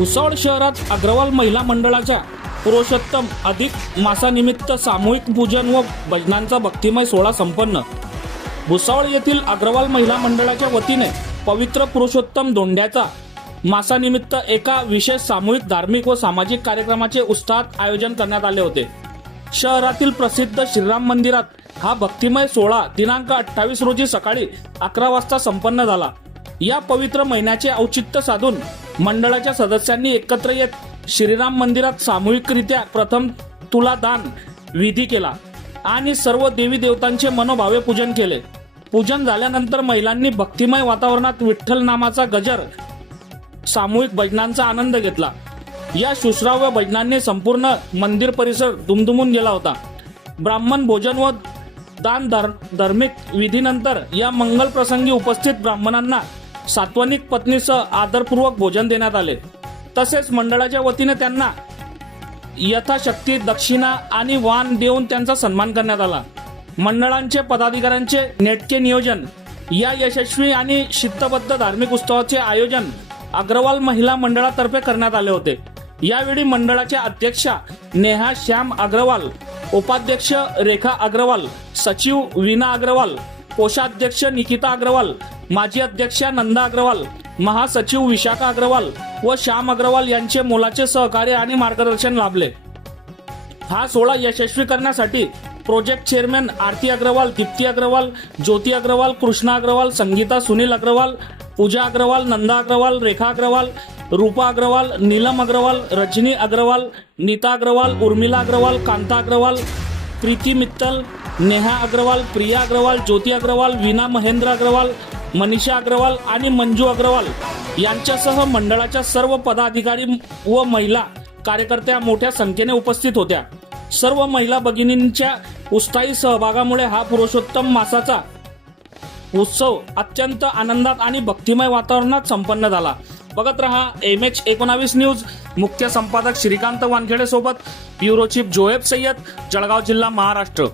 भुसावळ शहरात अग्रवाल महिला मंडळाच्या पुरुषोत्तम अधिक मासानिमित्त सामूहिक पूजन व भजनांचा भक्तिमय सोहळा संपन्न। भुसावळ येथील अग्रवाल महिला मंडळाच्या वतीने पवित्र पुरुषोत्तम धोंड्याचा मासानिमित्त एका विशेष सामूहिक धार्मिक व सामाजिक कार्यक्रमाचे उत्साहात आयोजन करण्यात आले होते। शहरातील प्रसिद्ध श्रीराम मंदिरात हा भक्तिमय सोहळा दिनांक 28 रोजी सकाळी 11 वाजता संपन्न झाला। या पवित्र महिन्याचे औचित्य साधून मंडळाच्या सदस्यांनी एकत्र येत श्रीराम मंदिरात सामूहिकरित्या प्रथम तुलादान विधी केला आणि सर्व देवी देवतांचे मनोभावे पूजन केले। पूजन झाल्यानंतर महिलांनी भक्तिमय वातावरणात विठ्ठल नामाचा गजर सामूहिक भजनांचा आनंद घेतला। या सुश्राव्य भजनांनी संपूर्ण मंदिर परिसर दुमदुमून गेला होता। ब्राह्मण भोजन व दान धार्मिक विधीनंतर या मंगल प्रसंगी उपस्थित ब्राह्मणांना सात्वनिक पत्नीसह आदरपूर्वक भोजन देण्यात आले। तसेच मंडळाच्या वतीने त्यांना यथाशक्ती दक्षिणा आणि वाण देऊन त्यांचा सन्मान करण्यात आला। मंडळांचे पदाधिकाऱ्यांचे नेटके नियोजन या यशस्वी आणि शिस्तबद्ध धार्मिक उत्सवाचे आयोजन अग्रवाल महिला मंडळातर्फे करण्यात आले होते। यावेळी मंडळाच्या अध्यक्षा नेहा श्याम अग्रवाल, उपाध्यक्ष रेखा अग्रवाल, सचिव वीणा अग्रवाल, कोषाध्यक्ष निकिता अग्रवाल, माजी अध्यक्षा नंदा अग्रवाल, महासचिव विशाखा अग्रवाल व श्याम अग्रवाल यांचे मोलाचे सहकार्य आणि मार्गदर्शन लाभले। हा सोहळा यशस्वी करण्यासाठी प्रोजेक्ट चेअरमॅन आरती अग्रवाल, दीप्ती अग्रवाल, ज्योती अग्रवाल, कृष्णा अग्रवाल, संगीता सुनील अग्रवाल, पूजा अग्रवाल, नंदा अग्रवाल, रेखा अग्रवाल, रूपा अग्रवाल, नीलम अग्रवाल, रजनी अग्रवाल, नीता अग्रवाल, उर्मिला अग्रवाल, कांता अग्रवाल, प्रीती मित्तल, नेहा अग्रवाल, प्रिया अग्रवाल, ज्योती अग्रवाल, वीणा महेंद्र अग्रवाल, मनीषा अग्रवाल आणि मंजू अग्रवाल यांच्यासह मंडळाच्या सर्व पदाधिकारी व महिला कार्यकर्त्या मोठ्या संख्येने उपस्थित होत्या। सर्व महिला भगिनींच्या उत्साही सहभागामुळे हा पुरुषोत्तम मासाचा उत्सव अत्यंत आनंदात आणि भक्तिमय वातावरणात संपन्न झाला। बघत रहा MH19 न्यूज। मुख्य संपादक श्रीकांत वानखेडे सोबत ब्युरो चीफ जोएब सय्यद, जळगाव जिल्हा, महाराष्ट्र।